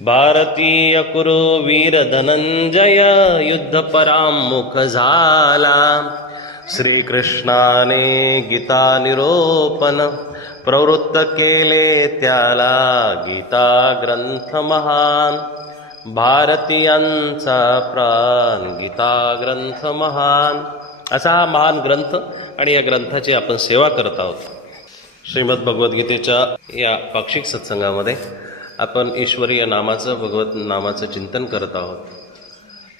भारतीय कुरु वीर धनंजय युद्ध परामुख झाला. श्रीकृष्णाने गीता निरोपण प्रवृत्त केले त्याला गीता ग्रंथ महान. भारतीयांचा प्राण गीता ग्रंथ महान. असा हा महान ग्रंथ आणि या ग्रंथाची आपण सेवा करत आहोत. श्रीमद भगवद्गीतेच्या या पाक्षिक सत्संगामध्ये आपण ईश्वरीय नामाचं भगवत नामाचं चिंतन करत आहोत.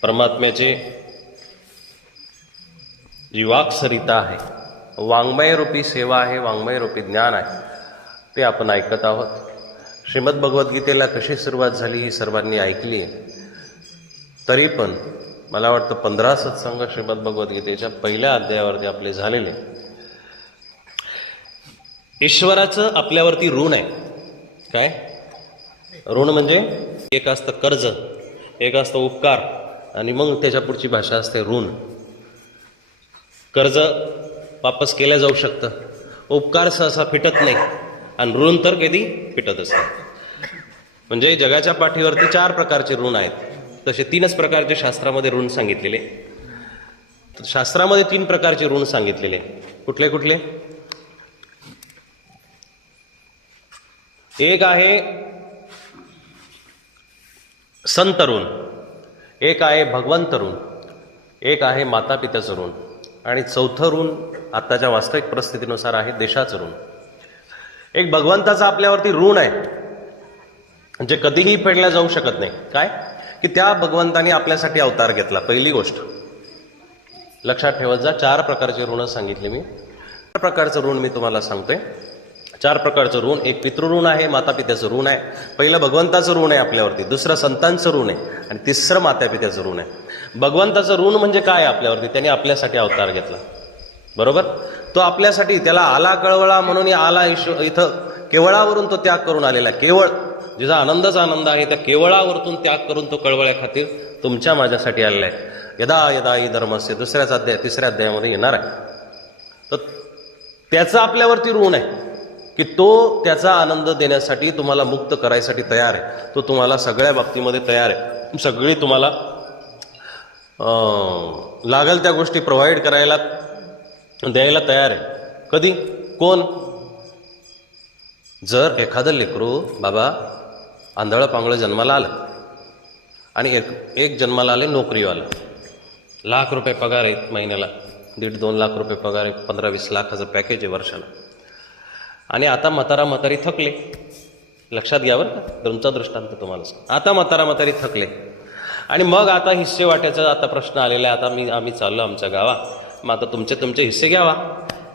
परमात्म्याचे जी वाक्सरिता आहे. वाङ्मयरूपी सेवा आहे वाङ्मय रूपी ज्ञान आहे. ते आपण ऐकत आहोत. श्रीमद भगवद्गीतेला कशी सुरुवात झाली ही सर्वांनी ऐकली. आहे तरी पण मला वाटतं पंधरा सत्संग श्रीमद भगवद्गीतेच्या पहिल्या अध्यायावरती आपले झालेले. ईश्वराचं आपल्यावरती ऋण आहे. काय? ऋण म्हणजे एक असतं कर्ज एक असतं उपकार आणि मग त्याच्या पुढची भाषा असते ऋण. कर्ज वापस केलं जाऊ शकतं. उपकार सहसा फिटत नाही आणि ऋण तर कधी फिटत असतं म्हणजे जगाच्या पाठीवरती चार प्रकारचे ऋण आहेत. तसे तीनच प्रकारचे शास्त्रामध्ये ऋण सांगितलेले. शास्त्रामध्ये तीन प्रकारचे ऋण सांगितलेले. कुठले कुठले? एक आहे संत तरुण एक आहे भगवंत तरुण एक आहे माता पित्याचं ऋण आणि चौथं ऋण आत्ताच्या वास्तविक परिस्थितीनुसार आहे देशाचं ऋण एक भगवंताचं आपल्यावरती ऋण आहे जे कधीही फेडल्या जाऊ शकत नाही. काय? की त्या भगवंताने आपल्यासाठी अवतार घेतला पहिली गोष्ट. लक्षात ठेवत जा चार प्रकारचे ऋण सांगितले मी. चार प्रकारचं ऋण मी तुम्हाला सांगतोय. चार प्रकारचं ऋण. एक पितृऋण आहे माता पित्याचं ऋण आहे. पहिलं भगवंताचं ऋण आहे आपल्यावरती दुसरं संतांचं ऋण आहे आणि तिसरं माता पित्याचं ऋण आहे. भगवंताचं ऋण म्हणजे काय आपल्यावरती? त्याने आपल्यासाठी अवतार घेतला. बरोबर? तो आपल्यासाठी त्याला आला कळवळा म्हणून आला ईश्व इथं केवळावरून तो त्याग करून आलेला आहे. केवळ जिचा आनंदच आनंद आहे त्या केवळावरतून त्याग करून तो कळवळ्या खातीर तुमच्या माझ्यासाठी आलेला आहे. यदा यदा ही धर्मस्य दुसऱ्याच अध्याय तिसऱ्या अध्यायामध्ये येणार आहे. तर त्याचं आपल्यावरती ऋण आहे. की तो त्याचा आनंद देण्यासाठी तुम्हाला मुक्त करायसाठी तयार आहे. तो तुम्हाला सगळ्या बाबतीमध्ये तयार आहे. सगळी तुम्हाला लागेल त्या गोष्टी प्रोव्हाइड करायला द्यायला तयार आहे. कधी? कोण? जर एखादं लेकरू बाबा आंधळं पांगळं जन्माला आलं आणि एक एक जन्माला आले नोकरीवाला. लाख रुपये पगार आहेत महिन्याला. दीड दोन लाख रुपये पगार आहे पंधरा वीस लाखाचं पॅकेज आहे वर्षाला. आणि आता म्हातारा म्हातारी थकले. लक्षात घ्या बरं का तुमचा दृष्टांत तुम्हाला. आता म्हातारा म्हातारी थकले. आणि मग आता हिस्से वाट्याचा आता प्रश्न आलेला आहे. आता मी आम्ही चाललो आमच्या गावा. मग आता तुमचे तुमचे हिस्से घ्यावा.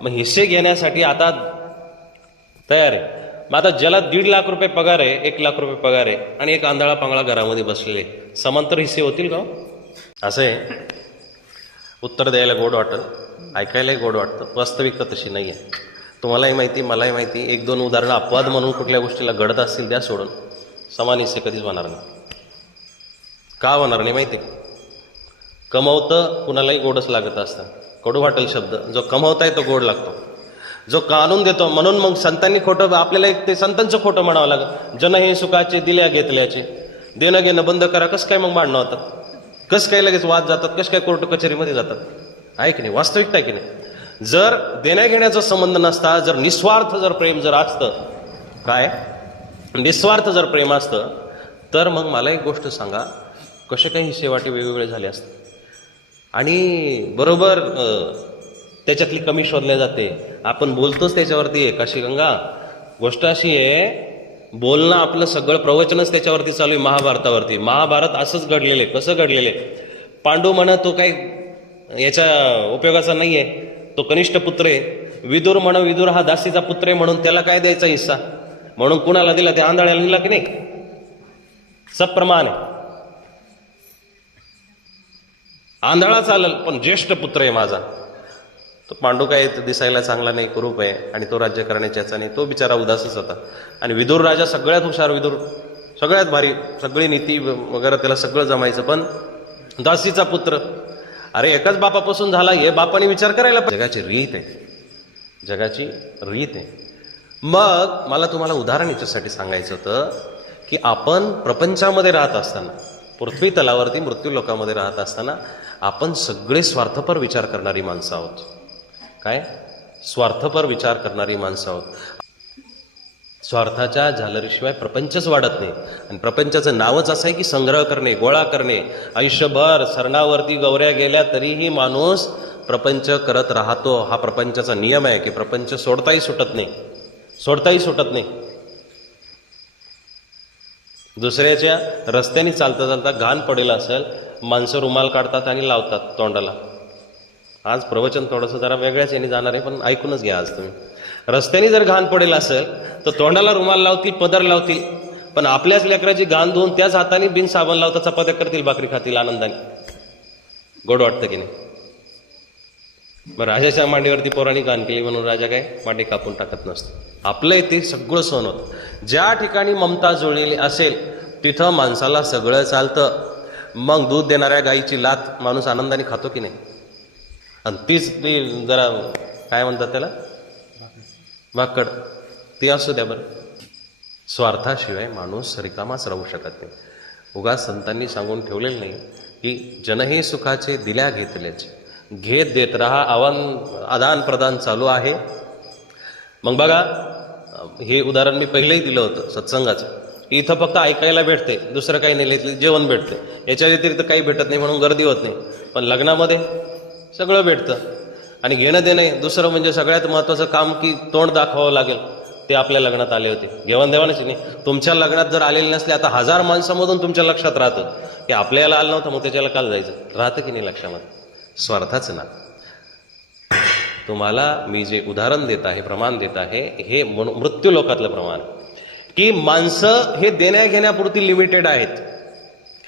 मग हिस्से घेण्यासाठी आता तयार आहे. मग आता ज्याला दीड लाख रुपये पगार आहे एक लाख रुपये पगार आहे आणि एक आंधळा पांगळा घरामध्ये बसलेले समांतर हिस्से होतील का हो? असं आहे. उत्तर द्यायला गोड वाटतं. ऐकायलाही गोड वाटतं. वास्तविकता तशी नाही आहे तुम्हालाही माहिती मलाही माहिती. एक दोन उदाहरणं अपवाद म्हणून कुठल्या गोष्टीला घडत असतील द्या सोडून. समान हिस्से कधीच होणार नाही. का होणार नाही माहिती? कमवतं कुणालाही गोडच लागत असतं. कडू वाटेल शब्द. जो कमवताय तो गोड लागतो. जो कानून देतो म्हणून मग संतांनी खोटं आपल्याला एक ते संतांचं खोटं म्हणावं लागलं. जन हे सुखाचे दिल्या घेतल्याचे. देणं घेणं बंद करा कसं काय मग भांडणं होतात? कसं काय लगेच वाद जातात? कसं काय कोर्ट कचेरीमध्ये जातात? आहे की नाही? वास्तविकता आहे की नाही? जर देण्याघेण्याचा संबंध नसता जर निस्वार्थ जर प्रेम जर असतं काय? निस्वार्थ जर प्रेम असतं तर मग मला एक गोष्ट सांगा कसे काही हिस्सेवाटे वेगवेगळे झाले असते. आणि बरोबर त्याच्यातली कमी शोधल्या जाते. आपण बोलतोच त्याच्यावरती आहे काशी गंगा गोष्ट अशी आहे बोलणं आपलं सगळं प्रवचनच त्याच्यावरती चालू आहे महाभारतावरती. महाभारत असंच घडलेलं आहे कसं घडलेलं आहे? पांडू म्हणा तो काही याच्या उपयोगाचा नाही आहे तो कनिष्ठ पुत्र आहे विदुर म्हणून विदुर हा दासीचा पुत्र आहे म्हणून त्याला काय द्यायचा हिस्सा? म्हणून कुणाला दिला? त्या आंधळ्याला दिला की नाही? सप्रमाण. आहे आंधळा चालेल पण ज्येष्ठ पुत्र आहे माझा. तो पांडू काय दिसायला चांगला नाही कुरूप आहे आणि तो राज्य करण्याच्या याचा नाही तो बिचारा उदासच होता. आणि विदुर राजा सगळ्यात हुशार विदुर सगळ्यात भारी सगळी नीती वगैरे त्याला सगळं जमायचं. पण दासीचा पुत्र अरे एकाच बापापासून झाला हे बापाने विचार करायला पाहिजे. जगाची रीत आहे. जगाची रीत आहे. मग मला तुम्हाला उदाहरण याच्यासाठी सांगायचं होतं की आपण प्रपंचामध्ये राहत असताना पृथ्वी तलावरती मृत्यू लोकामध्ये राहत असताना आपण सगळे स्वार्थपर विचार करणारी माणसं आहोत. काय? स्वार्थपर विचार करणारी माणसं आहोत. स्वार्थाच्या झालरीशिवाय प्रपंचच वाढत नाही. आणि प्रपंचाचं नावच असं आहे की संग्रह करणे गोळा करणे. आयुष्यभर सरणावरती गौऱ्या गेल्या तरीही माणूस प्रपंच करत राहतो. हा प्रपंचाचा नियम आहे की प्रपंच सोडताही सुटत नाही. सोडताही सुटत नाही. दुसऱ्याच्या रस्त्याने चालता चालता घाण पडेल असेल माणसं रुमाल काढतात आणि लावतात तोंडाला. आज प्रवचन थोडंसं जरा वेगळ्याच याने जाणार आहे पण ऐकूनच घ्या आज तुम्ही. रस्त्याने जर घाण पडेल असेल तर तोंडाला रुमाल लावतील पदर लावतील. पण आपल्याच लेकराची घाण धुवून त्याच हाताने बिन साबण लावता चपात्या करतील भाकरी खातील आनंदाने. गोड वाटतं की नाही? मग राजाच्या मांडीवरती पोरांनी गाण केली म्हणून राजा काय? मांडी कापून टाकत नसतो. आपलं इथे सगळं सण होतं. ज्या ठिकाणी ममता जुळलेली असेल तिथं माणसाला सगळं चालतं. मग दूध देणाऱ्या गाईची लात माणूस आनंदाने खातो की नाही? आणि तीच ती जरा काय म्हणतात त्याला? भाकड ती असू द्या बरं. स्वार्थाशिवाय माणूस रिकामाच राहू शकत नाही. उगा संतांनी सांगून ठेवलेलं नाही की जनही सुखाचे दिल्या घेतल्याचे घेत देत राहा आव्हान आदान प्रदान चालू आहे. मग बघा हे उदाहरण मी पहिलेही दिलं होतं सत्संगाचं. इथं फक्त ऐकायला भेटते दुसरं काही नाही जेवण भेटते. याच्या व्यतिरिक्त काही भेटत नाही म्हणून गर्दी होत नाही. पण लग्नामध्ये सगळं भेटतं. आणि घेणं देणं दुसरं म्हणजे सगळ्यात महत्त्वाचं काम की तोंड दाखवावं लागेल. ते आपल्या लग्नात आले होते. जेवण नाही तुमच्या लग्नात जर आलेले नसले आता हजार माणसामधून तुमच्या लक्षात राहतं. की आपल्याला आलं नव्हतं मग त्याच्याला काल जायचं. राहतं की नाही लक्षामध्ये? स्वार्थाचं ना. तुम्हाला मी जे उदाहरण देत आहे प्रमाण देत आहे हे मृत्यू लोकातलं प्रमाण. की माणसं हे देण्या घेण्यापुरती लिमिटेड आहेत.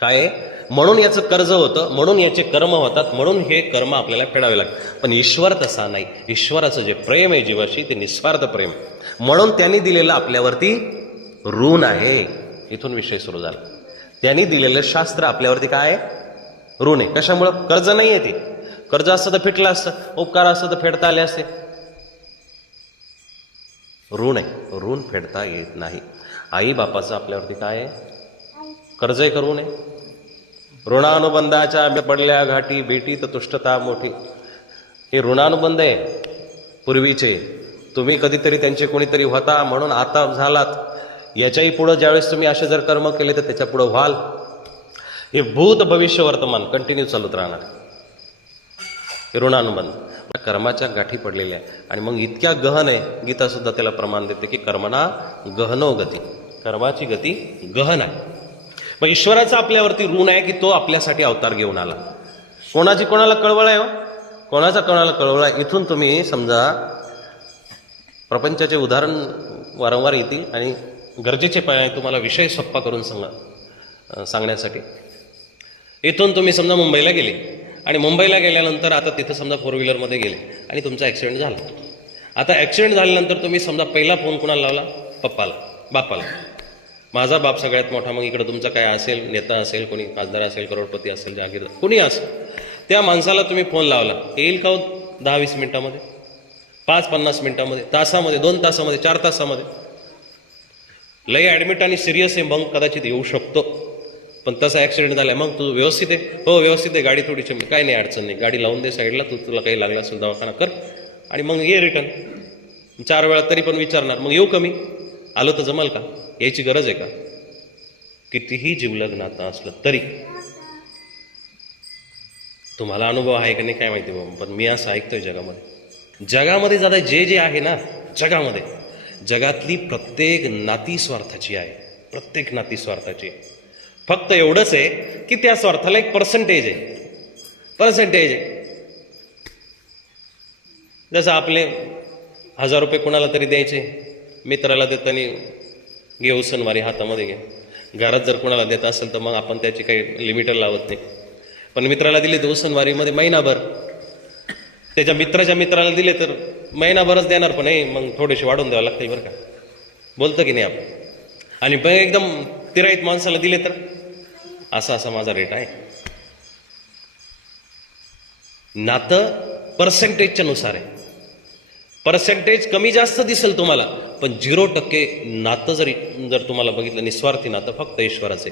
काय? आहे? म्हणून याचं कर्ज होतं म्हणून याचे कर्म होतात म्हणून हे कर्म आपल्याला फेडावे लागतात. पण ईश्वर तसा नाही. ईश्वराचं जे प्रेम आहे जीवाशी ते निस्वार्थ प्रेम. म्हणून त्यांनी दिलेलं आपल्यावरती ऋण आहे. इथून विषय सुरू झाला. त्यांनी दिलेलं शास्त्र आपल्यावरती काय आहे? ऋण आहे. कशामुळं? कर्ज नाही आहे ते. कर्ज असतं तर फिटलं असतं. उपकार असतं तर फेडता आले असते. ऋण आहे. ऋण फेडता येत नाही. आई बापाचं आपल्यावरती काय आहे? कर्जही आहे करू नये. ऋणानुबंधाच्या पडल्या घाटी बेटी तर तुष्टता मोठी. हे ऋणानुबंध आहे. पूर्वीचे. तुम्ही कधीतरी त्यांचे कोणीतरी होता म्हणून आता झालात. याच्याही पुढं ज्यावेळेस तुम्ही असे जर कर्म केले तर त्याच्या पुढं व्हाल. हे भूत भविष्य वर्तमान कंटिन्यू चालत राहणार. हे ऋणानुबंध. कर्माच्या गाठी पडलेल्या आहे. आणि मग इतक्या गहन आहे गीता सुद्धा त्याला प्रमाण देते की कर्मना गहनो गती. कर्माची गती गहन आहे. मग ईश्वराचा आपल्यावरती ऋण आहे की तो आपल्यासाठी अवतार घेऊन आला? कोणाची कोणाला कळवळ आहे हो? कोणाचा कोणाला कळवळ आहे? इथून तुम्ही समजा प्रपंचाचे उदाहरण वारंवार येतील आणि गरजेचे पाय तुम्हाला विषय सोप्पा करून सांगा सांगण्यासाठी. इथून तुम्ही समजा मुंबईला गेले आणि मुंबईला गेल्यानंतर आता तिथं समजा फोर व्हीलरमध्ये गेले आणि तुमचा ॲक्सिडेंट झाला. आता ॲक्सिडेंट झाल्यानंतर तुम्ही समजा पहिला फोन कुणाला लावला? पप्पाला बापाला माझा बाप सगळ्यात मोठा मग इकडं तुमचा काय असेल नेता असेल कोणी खासदार असेल करोडपती असेल जागीर कोणी असेल त्या माणसाला तुम्ही फोन लावला. येईल का हो दहा वीस मिनिटामध्ये? पाच पन्नास मिनिटामध्ये? तासामध्ये? दोन तासामध्ये? चार तासामध्ये? लय ॲडमिट आणि सिरियस आहे मग कदाचित येऊ शकतो. पण तसा ॲक्सिडेंट झालाय. मग तू व्यवस्थित आहे? हो व्यवस्थित आहे. गाडी थोडी चमली काही नाही अडचण नाही. गाडी लावून दे साईडला. तू तुला काही लागला असेल दवाखाना कर. आणि मग ये रिटर्न चार वेळा तरी पण विचारणार. मग येऊ कमी आलं तर जमाल का? यायची गरज आहे का? कितीही जीवलग नातं असलं तरी. तुम्हाला अनुभव आहे का नाही काय माहिती बाबा पण मी असं ऐकतोय जगामध्ये. जगामध्ये जाता जे जे आहे ना जगामध्ये. जगातली प्रत्येक नाती स्वार्थाची आहे. प्रत्येक नाती स्वार्थाची आहे. फक्त एवढंच आहे की त्या स्वार्थाला एक पर्सेंटेज आहे. पर्सेंटेज आहे. जसं आपले हजार रुपये कोणाला तरी द्यायचे? मित्राला देताना घे सणवारी हातामध्ये घे. घरात जर कोणाला देत असेल तर मग आपण त्याची काही लिमिटर लावत नाही. पण मित्राला दिले तर उसनवारीमध्ये महिनाभर. त्याच्या मित्राच्या मित्राला दिले तर महिनाभरच देणार पण नाही मग थोडेसे वाढून द्यावं लागतं बरं का. बोलतं की नाही आपण? आणि पण एकदम तिराईत माणसाला दिले तर? असा असा माझा रेट आहे. नातं पर्सेंटेजच्या नुसार आहे. पर्सेंटेज कमी जास्त दिसेल तुम्हाला पण झिरो टक्के नातं जरी जर तुम्हाला बघितलं निस्वार्थी नातं फक्त ईश्वराचे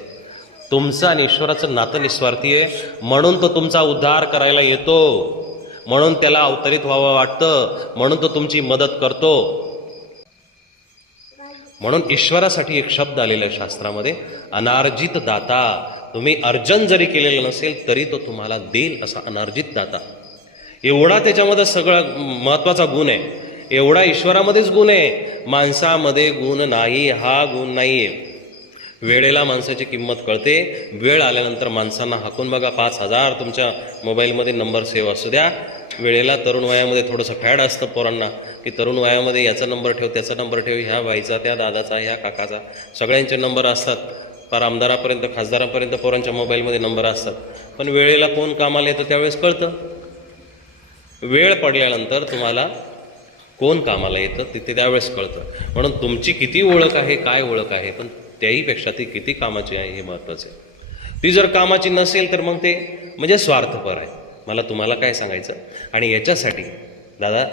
तुमचं आणि ईश्वराचं नातं निस्वार्थी आहे म्हणून तो तुमचा उद्धार करायला येतो. म्हणून त्याला अवतरित व्हावं वाटतं म्हणून तो तुमची मदत करतो. म्हणून ईश्वरासाठी एक शब्द आलेला आहे शास्त्रामध्ये अनार्जित दाता. तुम्ही अर्जन जरी केलेलं नसेल तरी तो तुम्हाला देईल असा अनार्जित दाता. एवढा त्याच्यामध्ये सगळा महत्त्वाचा गुण आहे. एवढा ईश्वरामध्येच गुण आहे. माणसामध्ये गुण नाही हा गुण नाही आहे वेळेला माणसाची किंमत कळते. वेळ आल्यानंतर माणसांना हाकून बघा पाच हजार तुमच्या मोबाईलमध्ये नंबर सेव्ह असू द्या. वेळेला तरुण वयामध्ये थोडंसं फॅड असतं पोरांना की तरुण वयामध्ये याचा नंबर ठेव त्याचा नंबर ठेव ह्या भाईचा त्या दादाचा ह्या काकाचा. सगळ्यांचे नंबर असतात. फार आमदारापर्यंत खासदारापर्यंत पोरांच्या मोबाईलमध्ये नंबर असतात. पण वेळेला कोण कामाला येतं त्यावेळेस कळतं. वेळ पडल्यानंतर तुम्हाला कोण कामाला येतं तिथे त्यावेळेस कळतं. म्हणून तुमची किती ओळख आहे काय ओळख आहे पण त्याहीपेक्षा ती किती कामाची आहे हे महत्त्वाचं आहे. ती जर कामाची नसेल तर मग ते म्हणजे स्वार्थपर आहे. मला तुम्हाला काय सांगायचं? आणि याच्यासाठी दादा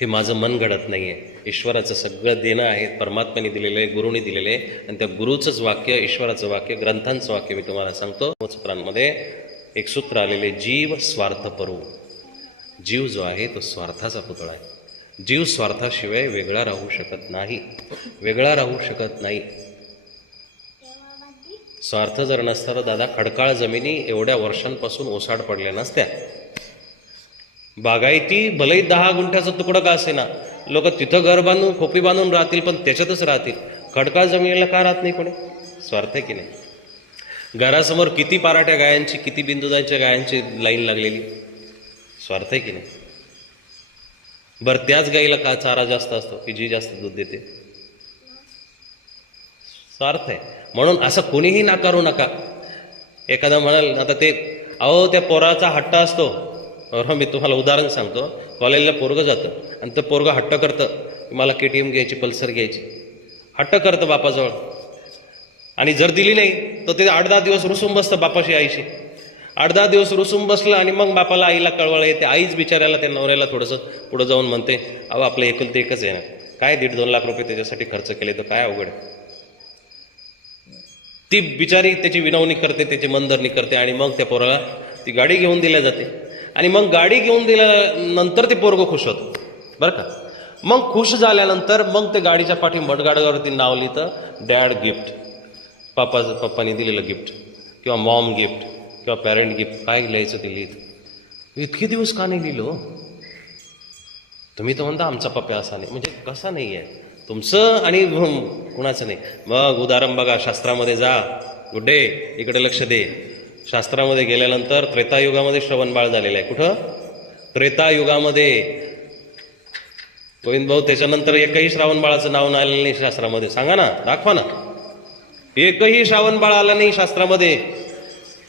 हे माझं मन घडत नाही आहे ईश्वराचं सगळं देणं आहे परमात्म्याने दिलेलं आहे गुरुने दिलेलं आहे आणि त्या गुरुचंच वाक्य ईश्वराचं वाक्य ग्रंथांचं वाक्य मी तुम्हाला सांगतो. सूत्रांमध्ये एक सूत्र आलेले जीव स्वार्थपरू. जीव जो आहे तो स्वार्थाचा पुतळा आहे. जीव स्वार्थाशिवाय वेगळा राहू शकत नाही. वेगळा राहू शकत नाही. स्वार्थ जर नसता तर दादा खडकाळ जमिनी एवढ्या वर्षांपासून ओसाड पडल्या नसत्या. बागायती भलेही दहा गुंठ्याचा तुकडं का असेना? लोक तिथं घर बांधून खोपी बांधून राहतील पण त्याच्यातच राहतील. खडकाळ जमिनीला का राहत नाही कोणी? स्वार्थ आहे की नाही? घरासमोर किती पाराट्या गायांची किती बिंदुदांच्या गायांची लाईन लागलेली? स्वार्थ आहे की नाही? बरं त्याच गाईला का चारा जास्त असतो की जी जास्त दूध देते? स्वार्थ आहे. म्हणून असं कोणीही नाकारू नका. एखादा म्हणाल आता ते अहो त्या पोराचा हट्ट असतो. बरं मी तुम्हाला उदाहरण सांगतो. कॉलेजला पोरगं जातं आणि ते पोरगं हट्ट करतं. मला के टी एम घ्यायची पल्सर घ्यायची. हट्ट करतं बापाजवळ. आणि जर दिली नाही तर ते आठ दहा दिवस रुसून बसतं बापाशी आईशी. आठ दहा दिवस रुसून बसलं आणि मग बापाला आईला कळवळ येते. आईच बिचाऱ्याला त्या नवऱ्याला थोडंसं पुढं जाऊन म्हणते अहो आपलं एकुलते एकच आहे ना. काय दीड दोन लाख रुपये त्याच्यासाठी खर्च केले तर काय अवघड आहे? ती बिचारी त्याची विनवणी करते त्याची मनधरणी करते आणि मग त्या पोराला ती गाडी घेऊन दिल्या जाते. आणि मग गाडी घेऊन दिल्यानंतर ते पोरगं खुश होतं. बरं का? मग खुश झाल्यानंतर मग ते गाडीच्या पाठी मडगाडावरती नाव लिहितं डॅड गिफ्ट. पापाचं पप्पानी दिलेलं गिफ्ट किंवा मॉम गिफ्ट. किंवा पॅरेंट गिफ्ट काय लिहायचं ते लिहित? इतके दिवस का नाही लिहिलो? तुम्ही तर म्हणता आमचा पप्पा असा नाही. म्हणजे कसा नाही आहे तुमचं आणि कुणाचं नाही. मग उदाहरण बघा शास्त्रामध्ये जा. गुड्डे इकडे लक्ष दे. शास्त्रामध्ये गेल्यानंतर त्रेतायुगामध्ये श्रवणबाळ झालेलं आहे. कुठं? त्रेतायुगामध्ये. गोविंद भाऊ त्याच्यानंतर एकही श्रावण बाळाचं नाव आलेलं नाही शास्त्रामध्ये. सांगा ना दाखवा ना. एकही श्रावण बाळ आलं नाही शास्त्रामध्ये.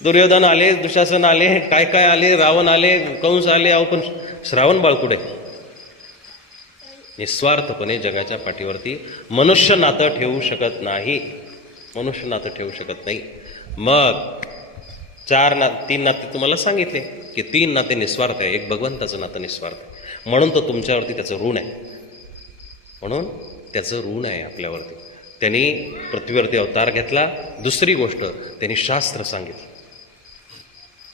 दुर्योधन आले दुशासन आले काय काय आले रावण आले कंस आले अहो पण श्रावण बाळकुडे निस्वार्थपणे जगाच्या पाठीवरती मनुष्य नातं ठेवू शकत नाही. मनुष्य नातं ठेवू शकत नाही. मग चार ना तीन नाते तुम्हाला सांगितले की तीन नाते निस्वार्थ आहे एक भगवंताचं नातं निस्वार्थ आहे. म्हणून तो तुमच्यावरती त्याचं ऋण आहे. म्हणून त्याचं ऋण आहे आपल्यावरती. त्यांनी पृथ्वीवरती अवतार घेतला. दुसरी गोष्ट त्यांनी शास्त्र सांगितलं.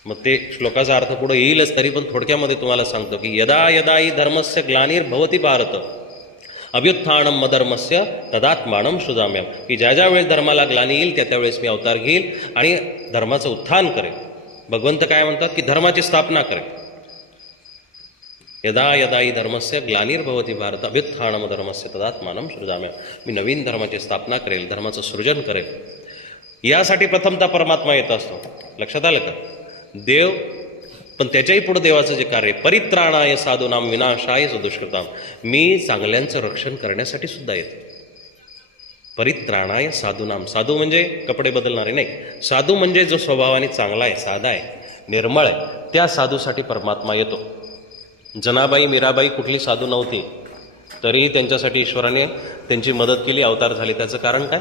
मग ते श्लोकाचा अर्थ पुढे येईलच तरी पण थोडक्यामध्ये तुम्हाला सांगतो की यदा यदा ही धर्मस्य ग्लानिर्भवती भारत अभ्युत्थानम मधर्मस्य तदात्मानम सुजाम्यम की ज्या ज्या वेळेस धर्माला ग्लानी येईल त्या त्यावेळेस मी अवतार घेईल आणि धर्माचं उत्थान करेल. भगवंत काय म्हणतात की धर्माची स्थापना करेल. यदा यदा ही धर्मस्य ग्लानिर्भवती भारत अभ्युत्थानम धर्मस्य तदात्मानम सृजाम्यम मी नवीन धर्माची स्थापना करेल धर्माचं सृजन करेल. यासाठी प्रथमतः परमात्मा येत असतो. लक्षात आलं का? देव पण त्याच्याही पुढे देवाचं जे कार्य परित्राणाय साधूनाम विनाशाय सदुष्कृताम मी चांगल्यांचं रक्षण करण्यासाठी सुद्धा येतो. परित्राणाय साधूनाम साधू म्हणजे कपडे बदलणारे नाही. साधू म्हणजे जो स्वभावाने चांगला आहे साधा आहे निर्मळ आहे त्या साधूसाठी परमात्मा येतो. जनाबाई मीराबाई कुठली साधू नव्हती तरीही त्यांच्यासाठी ईश्वराने त्यांची मदत केली अवतार झाली. त्याचं कारण काय?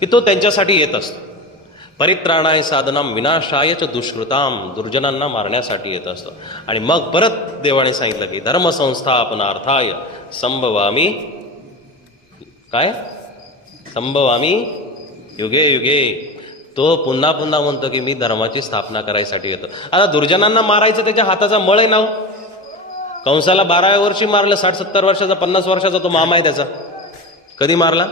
की तो त्यांच्यासाठी येत असतो. परित्राणाय साधनाम विनाशायच दुष्कृताम दुर्जनांना मारण्यासाठी येत असतं. आणि मग परत देवाने सांगितलं की धर्मसंस्थापनार्थाय संभवामी काय? संभवामी युगे युगे. तो पुन्हा पुन्हा म्हणतो की मी धर्माची स्थापना करायसाठी येतो. आता दुर्जनांना मारायचं त्याच्या हाताचा मळ आहे ना हो. कंसाला बाराव्या वर्षी मारलं साठ सत्तर वर्षाचा पन्नास वर्षाचा तो मामा आहे त्याचा. कधी मारला?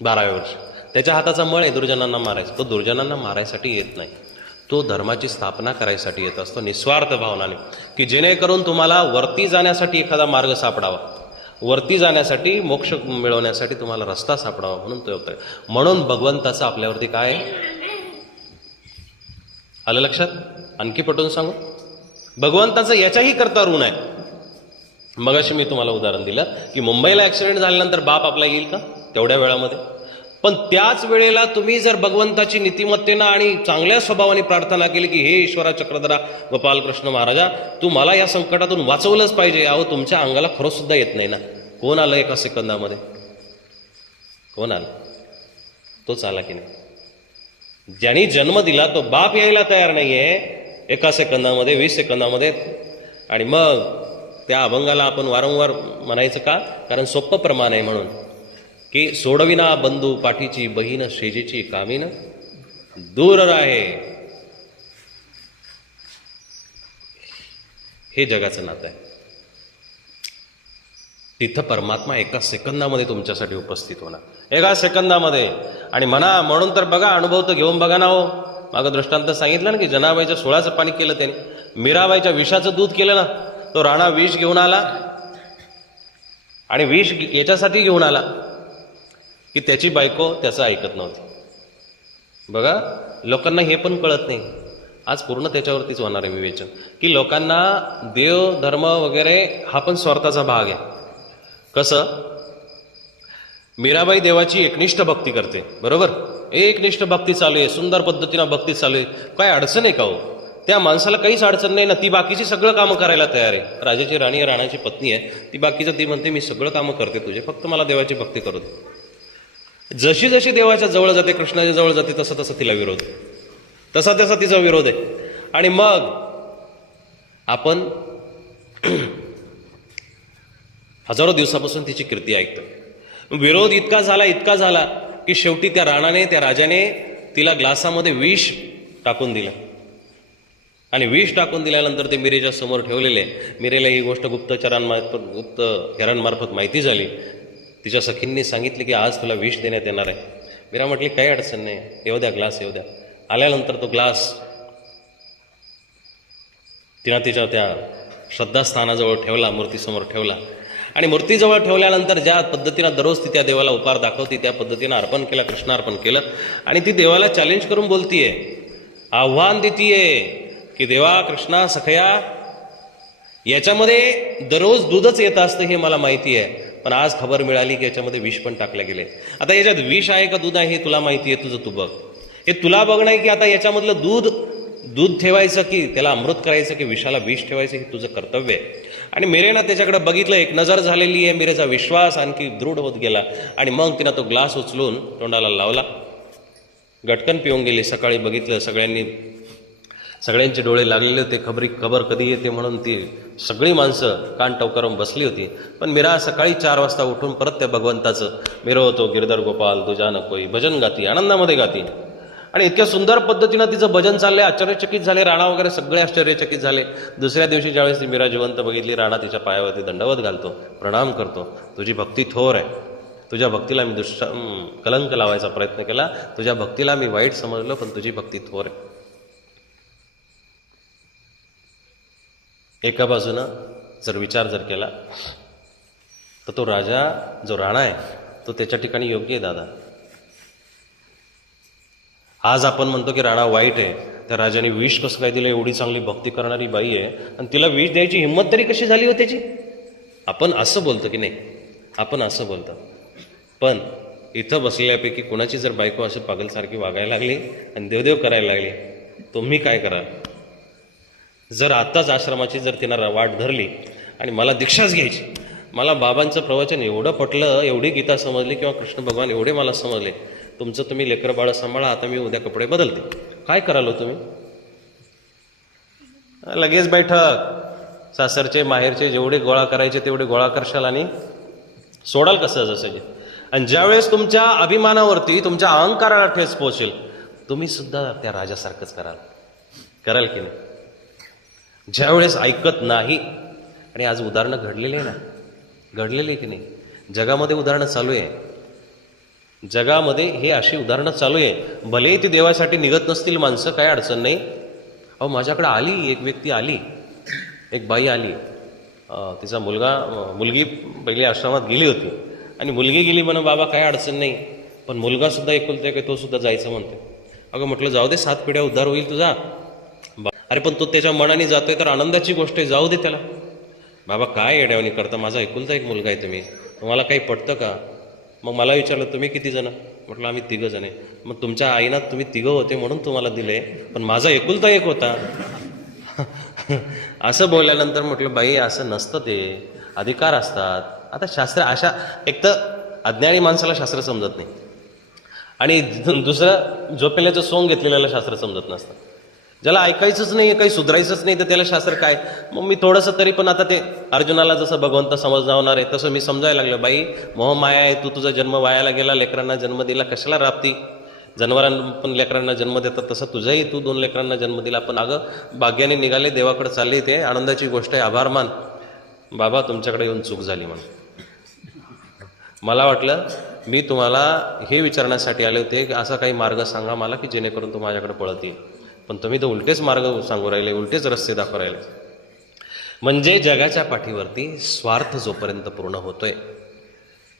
बाराव्या वर्षी. त्याच्या हाताचा मळ आहे दुर्जनांना मारायचा. तो दुर्जनांना मारायसाठी येत नाही. तो धर्माची स्थापना करायसाठी येत असतो निस्वार्थ भावनाने. की जेणेकरून तुम्हाला वरती जाण्यासाठी एखादा मार्ग सापडावा. वरती जाण्यासाठी मोक्ष मिळवण्यासाठी तुम्हाला रस्ता सापडावा म्हणून तो येतोय. म्हणून भगवंताचं आपल्यावरती काय आहे? आलं लक्षात? आणखी पटवून सांगू? भगवंताचं याच्याही करता ऋण आहे. मगाशी मी तुम्हाला उदाहरण दिलं की मुंबईला ऍक्सिडेंट झाल्यानंतर बाप आपला येईल का? तेवढ्या वेळामध्ये. पण त्याच वेळेला तुम्ही जर भगवंताची नीतिमत्तेनं आणि चांगल्या स्वभावाने प्रार्थना केली की हे ईश्वरा चक्रधरा गोपालकृष्ण महाराजा तू मला या संकटातून वाचवलंच पाहिजे. अहो तुमच्या अंगाला खरं सुद्धा येत नाही ना. कोण आलं एका सेकंदामध्ये? कोण आलं? तोच आला की नाही? ज्यांनी जन्म दिला तो बाप यायला तयार नाहीये. एका सेकंदामध्ये वीस सेकंदामध्ये. आणि मग त्या अभंगाला आपण वारंवार म्हणायचं का? कारण सोपं प्रमाण आहे म्हणून. की सोडविना बंधू पाठीची बहीण शेजेची कामीन दूर राहे. हे जगाचं नातं आहे. तिथं परमात्मा एका सेकंदामध्ये तुमच्यासाठी उपस्थित होणार. एका सेकंदामध्ये. आणि म्हणा म्हणून तर बघा अनुभव तर घेऊन बघा ना हो. मागं दृष्टांत सांगितलं ना की जनाबाईच्या सोळाचं पाणी केलं त्याने. मीराबाईच्या विषाचं दूध केलं ना. तो राणा विष घेऊन आला. आणि विष याच्यासाठी घेऊन आला. की त्याची बायको त्याचं ऐकत नव्हती. बघा लोकांना हे पण कळत नाही. आज पूर्ण त्याच्यावरतीच होणार आहे विवेचन. की लोकांना देव धर्म वगैरे हा पण स्वार्थाचा भाग आहे. कसं? मीराबाई देवाची एकनिष्ठ भक्ती करते. बरोबर? एकनिष्ठ भक्ती चालू आहे सुंदर पद्धतीनं भक्ती चालू आहे. काय अडचण आहे का हो? त्या माणसाला काहीच अडचण नाही ना ती बाकीची सगळं कामं करायला तयार आहे. राजाची राणी राणाची पत्नी आहे. ती बाकीचं ती म्हणते मी सगळं कामं करते तुझे फक्त मला देवाची भक्ती करू दे. जशी जशी देवाच्या जवळ जाते कृष्णाच्या जवळ जाते तसं तसं तिला विरोध. तसा तसा तिचा विरोध आहे. आणि मग आपण हजारो दिवसापासून तिची कीर्ती ऐकतो विरोध इतका झाला इतका झाला की शेवटी त्या राणाने त्या राजाने तिला ग्लासामध्ये विष टाकून दिलं. आणि विष टाकून दिल्यानंतर ते मिरेच्या समोर ठेवलेले. मिरेला ही गोष्ट गुप्तचरांमार्फत गुप्त हेरांमार्फत माहिती झाली. तिच्या सखींनी सांगितले की आज तुला विष देण्यात येणार आहे. मीरा म्हटली काही अडचण नाही. येऊ द्या ग्लास येऊ द्या. आल्यानंतर तो ग्लास तिनं तिच्या त्या श्रद्धास्थानाजवळ ठेवला मूर्तीसमोर ठेवला. आणि मूर्तीजवळ ठेवल्यानंतर ज्या पद्धतीनं दररोज ती त्या देवाला उपहार दाखवते त्या पद्धतीनं अर्पण केला कृष्णार्पण केलं. आणि ती देवाला चॅलेंज करून बोलतीये आव्हान देतीये की देवा कृष्णा सखया याच्यामध्ये दररोज दूधच येत असतं हे मला माहिती आहे. पण आज खबर मिळाली की याच्यामध्ये विष पण टाकले गेले. आता याच्यात विष आहे का दूध आहे हे तुला माहिती आहे तुझं तू बघ. हे तुला बघणं आहे की आता याच्यामधलं दूध दूध ठेवायचं की त्याला अमृत करायचं की विषाला विष ठेवायचं हे तुझं कर्तव्य आहे. आणि मिरेनं त्याच्याकडे बघितलं एक नजर झालेली आहे मिरेचा विश्वास आणखी दृढ होत गेला. आणि मग तिनं तो ग्लास उचलून तोंडाला लावला. गटकन पिऊन गेली सकाळी बघितलं सगळ्यांनी सगळ्यांचे डोळे लागलेले होते. खबरी खबर कधी येते म्हणून ती सगळी माणसं कान टवकारून बसली होती. पण मीरा सकाळी चार वाजता उठून परत त्या भगवंताचं मिरवतो गिरधर गोपाल तुझा नकोई भजन गाती आनंदामध्ये गाती. आणि इतक्या सुंदर पद्धतीनं तिचं भजन चाललंय. आश्चर्यचकित झाले. राणा वगैरे सगळे आश्चर्यचकित झाले. दुसऱ्या दिवशी ज्यावेळेस ती मीरा जिवंत बघितली राणा तिच्या पायावरती दंडवत घालतो. प्रणाम करतो. तुझी भक्ती थोर आहे. तुझ्या भक्तीला मी दुष्ट कलंक लावायचा प्रयत्न केला. तुझ्या भक्तीला मी वाईट समजलो पण तुझी भक्ती थोर आहे. एका बाजूनं जर विचार जर केला तर तो राजा जो राणा आहे तो त्याच्या ठिकाणी योग्य आहे दादा. आज आपण म्हणतो की राणा वाईट आहे त्या राजाने विष कसं काय दिलं एवढी चांगली भक्ती करणारी बाई आहे आणि तिला विष द्यायची हिंमत तरी कशी झाली हो त्याची? आपण असं बोलतो की नाही आपण असं बोलतो. पण इथं बसलेल्यापैकी कोणाची जर बायको असं पागलसारखी वागायला लागली आणि देवदेव करायला लागली तुम्ही काय करा जर आत्ताच आश्रमाची जर तिनं वाट धरली आणि मला दीक्षाच घ्यायची मला बाबांचं प्रवचन एवढं पटलं एवढी गीता समजली किंवा कृष्ण भगवान एवढे मला समजले तुमचं तुम्ही लेकरं बाळं सांभाळा आता मी उद्या कपडे बदलते. काय कराल हो तुम्ही? लगेच बैठक. सासरचे माहेरचे जेवढे गोळा करायचे तेवढे गोळा करशाल आणि सोडाल कसं जसं आणि ज्यावेळेस तुमच्या अभिमानावरती तुमच्या अहंकाराला ठेस पोहोचेल तुम्ही सुद्धा त्या राजासारखंच कराल. कराल की नाही? ज्यावेळेस ऐकत नाही आणि आज उदाहरणं घडलेली आहे ना घडलेली आहे की नाही? जगामध्ये उदाहरणं चालू आहे. जगामध्ये हे अशी उदाहरणं चालू आहे. भलेही ती देवासाठी निघत नसतील माणसं काय अडचण नाही. अहो माझ्याकडे आली एक व्यक्ती आली. एक बाई आली. तिचा मुलगा मुलगी पहिली आश्रमात गेली होती. आणि मुलगी गेली म्हणून बाबा काय अडचण नाही. पण मुलगासुद्धा एकुलतोय की तो सुद्धा जायचं म्हणतो अगं म्हटलं जाऊ दे सात पिढ्या उद्धार होईल तुझा. अरे पण तो त्याच्या मनाने जातोय तर आनंदाची गोष्ट आहे जाऊ दे त्याला. बाबा काय येड्यावणी करता? माझा एकुलता एक मुलगा आहे तुम्ही. तुम्हाला काही पटतं का? मग मला विचारलं तुम्ही किती जण? म्हटलं आम्ही तिघं जण आहे. मग तुमच्या आईनात तुम्ही तिघं होते म्हणून तुम्हाला दिले पण माझा एकुलता एक होता. असं बोलल्यानंतर म्हटलं बाई असं नसतं ते. अधिकार असतात. आता शास्त्र अशा एक तर अज्ञानी माणसाला शास्त्र समजत नाही. आणि दुसरं झोपेल्याचं सोंग घेतलेल्याला शास्त्र समजत नसतं. ज्याला ऐकायचंच नाही काही सुधरायचंच नाही तर त्याला शास्त्र काय? मग मी थोडंसं तरी पण आता ते अर्जुनाला जसं भगवंत समजावणार आहे तसं मी समजायला लागलं बाई मोहमाया आहे तू तुझा जन्म वायाला गेला लेकरांना जन्म दिला कशाला राबती? जनावरांना पण लेकरांना जन्म देतात तसं तुझाही तू दोन लेकरांना जन्म दिला पण अगं भाग्याने निघाले देवाकडे चालले ते आनंदाची गोष्ट आहे आभार मान. बाबा तुमच्याकडे येऊन चूक झाली म्हणून. मला वाटलं मी तुम्हाला हे विचारण्यासाठी आले होते की असा काही मार्ग सांगा मला की जेणेकरून तू माझ्याकडे पळत येईल पण तुम्ही तर उलटेच मार्ग सांगू राहिले उलटेच रस्ते दाखवू राहिले. म्हणजे जगाच्या पाठीवरती स्वार्थ जोपर्यंत पूर्ण होतोय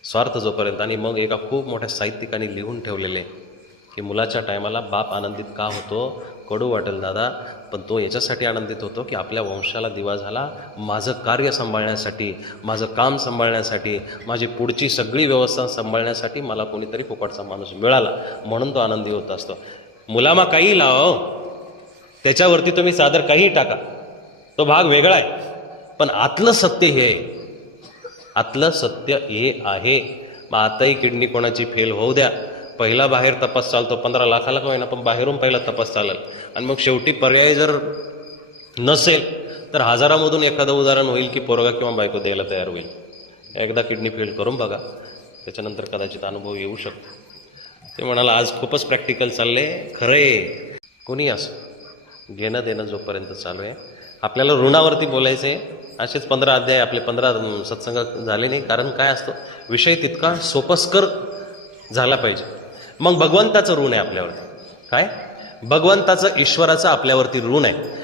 स्वार्थ जोपर्यंत आणि मग एका खूप मोठ्या साहित्यिकाने लिहून ठेवलेले की मुलाच्या टायमाला बाप आनंदित का होतो कडू वाटेल दादा पण तो याच्यासाठी आनंदित होतो की आपल्या वंशाला दिवा झाला माझं कार्य सांभाळण्यासाठी माझं काम सांभाळण्यासाठी माझी पुढची सगळी व्यवस्था सांभाळण्यासाठी मला कोणीतरी फुकटचा माणूस मिळाला म्हणून तो आनंदी होत असतो. मुलामा काही लाव त्याच्यावरती तुम्ही सादर काही टाका. तो भाग वेगळा आहे. पण आतलं सत्य हे आहे. आतलं सत्य हे आहे. मग आताही किडनी कोणाची फेल होऊ द्या. पहिला बाहेर तपास चालतो. पंधरा लाखाला का होईना पण बाहेरून पहिला तपास चालेल. आणि मग शेवटी पर्याय जर नसेल तर हजारामधून एखादं उदाहरण होईल की पोरगा किंवा बायको द्यायला तयार होईल. एकदा किडनी फेल करून बघा. त्याच्यानंतर कदाचित अनुभव येऊ शकतो. ते म्हणाला आज खूपच प्रॅक्टिकल चालले आहे कोणी असं. घेणं देणं जोपर्यंत चालू आहे. आपल्याला ऋणावरती बोलायचं आहे असेच पंधरा अध्याय आपले पंधरा सत्संग झाले नाही. कारण काय असतं? विषय तितका सोपस्कर झाला पाहिजे. मग भगवंताचं ऋण आहे आपल्यावरती. काय? भगवंताचं ईश्वराचं आपल्यावरती ऋण आहे.